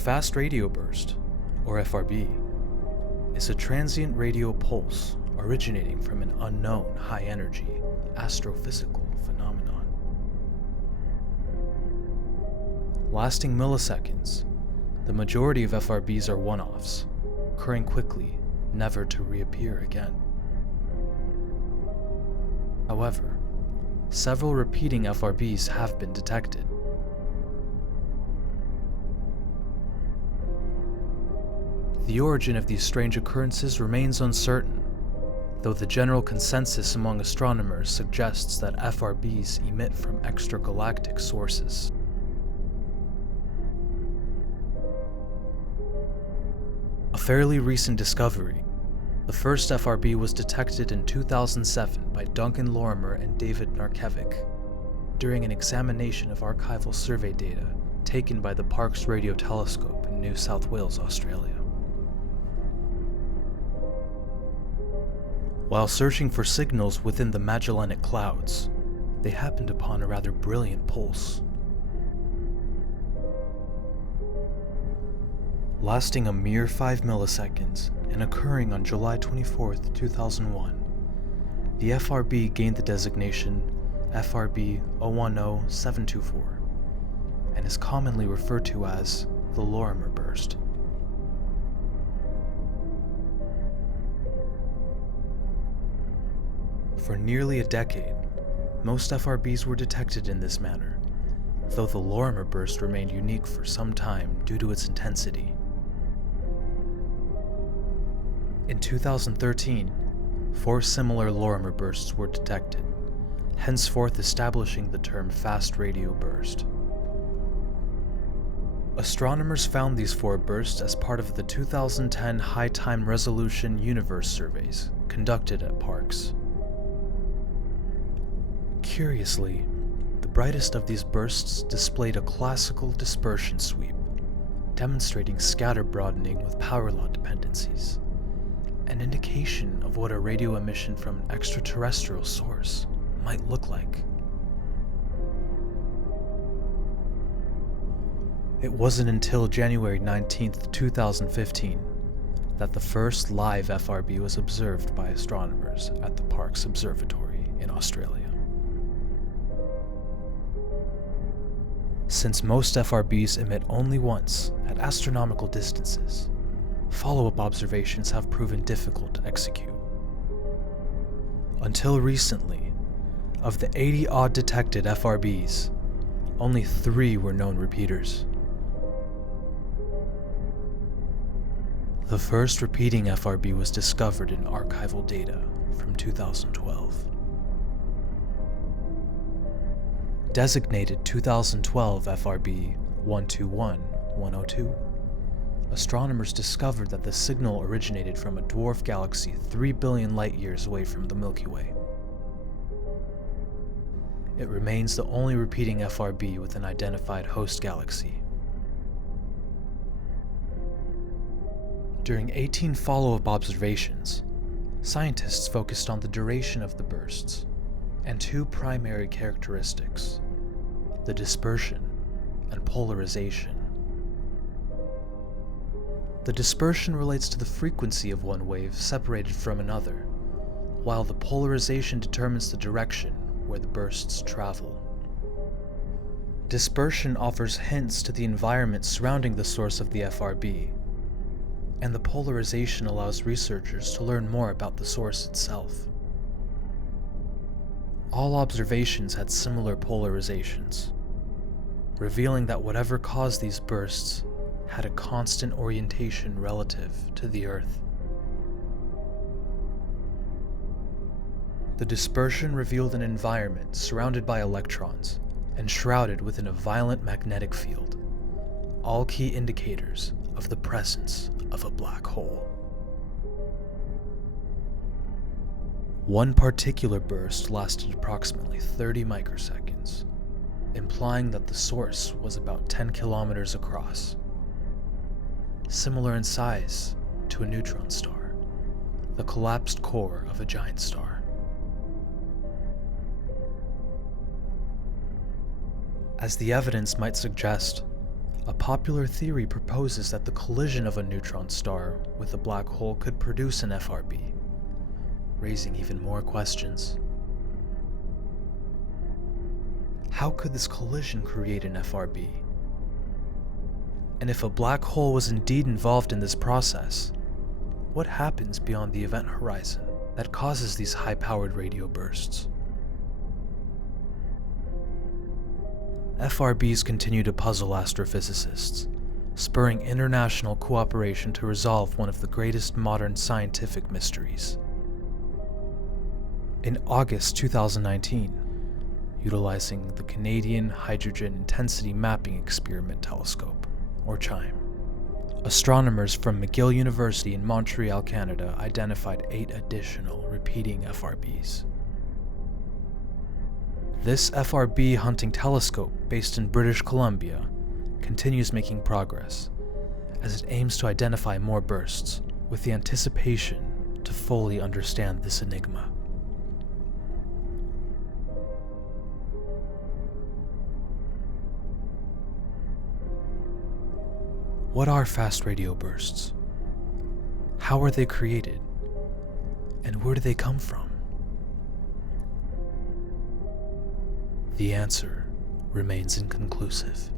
fast radio burst, or FRB, is a transient radio pulse originating from an unknown high-energy astrophysical phenomenon. Lasting milliseconds, the majority of FRBs are one-offs, occurring quickly, never to reappear again. However, several repeating FRBs have been detected. The origin of these strange occurrences remains uncertain, though the general consensus among astronomers suggests that FRBs emit from extragalactic sources. A fairly recent discovery, the first FRB was detected in 2007 by Duncan Lorimer and David Narkevic during an examination of archival survey data taken by the Parkes Radio Telescope in New South Wales, Australia. While searching for signals within the Magellanic Clouds, they happened upon a rather brilliant pulse. Lasting a mere 5 milliseconds and occurring on July 24, 2001, the FRB gained the designation FRB 010724 and is commonly referred to as the Lorimer burst. For nearly a decade, most FRBs were detected in this manner, though the Lorimer burst remained unique for some time due to its intensity. In 2013, 4 similar Lorimer bursts were detected, henceforth establishing the term fast radio burst. Astronomers found these 4 bursts as part of the 2010 High Time Resolution Universe surveys conducted at Parkes. Curiously, the brightest of these bursts displayed a classical dispersion sweep, demonstrating scatter broadening with power law dependencies, an indication of what a radio emission from an extraterrestrial source might look like. It wasn't until January 19, 2015, that the first live FRB was observed by astronomers at the Parkes Observatory in Australia. Since most FRBs emit only once at astronomical distances, follow-up observations have proven difficult to execute. Until recently, of the 80-odd detected FRBs, only 3 were known repeaters. The first repeating FRB was discovered in archival data from 2012. Designated 2012 FRB 121102, astronomers discovered that the signal originated from a dwarf galaxy 3 billion light-years away from the Milky Way. It remains the only repeating FRB with an identified host galaxy. During 18 follow-up observations, scientists focused on the duration of the bursts and 2 primary characteristics: the dispersion and polarization. The dispersion relates to the frequency of one wave separated from another, while the polarization determines the direction where the bursts travel. Dispersion offers hints to the environment surrounding the source of the FRB, and the polarization allows researchers to learn more about the source itself. All observations had similar polarizations, revealing that whatever caused these bursts had a constant orientation relative to the Earth. The dispersion revealed an environment surrounded by electrons and shrouded within a violent magnetic field, all key indicators of the presence of a black hole. One particular burst lasted approximately 30 microseconds, implying that the source was about 10 kilometers across, similar in size to a neutron star, the collapsed core of a giant star. As the evidence might suggest, A popular theory proposes that the collision of a neutron star with a black hole could produce an FRB, raising even more questions. How could this collision create an FRB? And if a black hole was indeed involved in this process, what happens beyond the event horizon that causes these high-powered radio bursts? FRBs continue to puzzle astrophysicists, spurring international cooperation to resolve one of the greatest modern scientific mysteries. In August 2019, utilizing the Canadian Hydrogen Intensity Mapping Experiment Telescope, or CHIME, astronomers from McGill University in Montreal, Canada, identified 8 additional repeating FRBs. This FRB hunting telescope, based in British Columbia, continues making progress as it aims to identify more bursts, with the anticipation to fully understand this enigma. What are fast radio bursts? How are they created? And where do they come from? The answer remains inconclusive.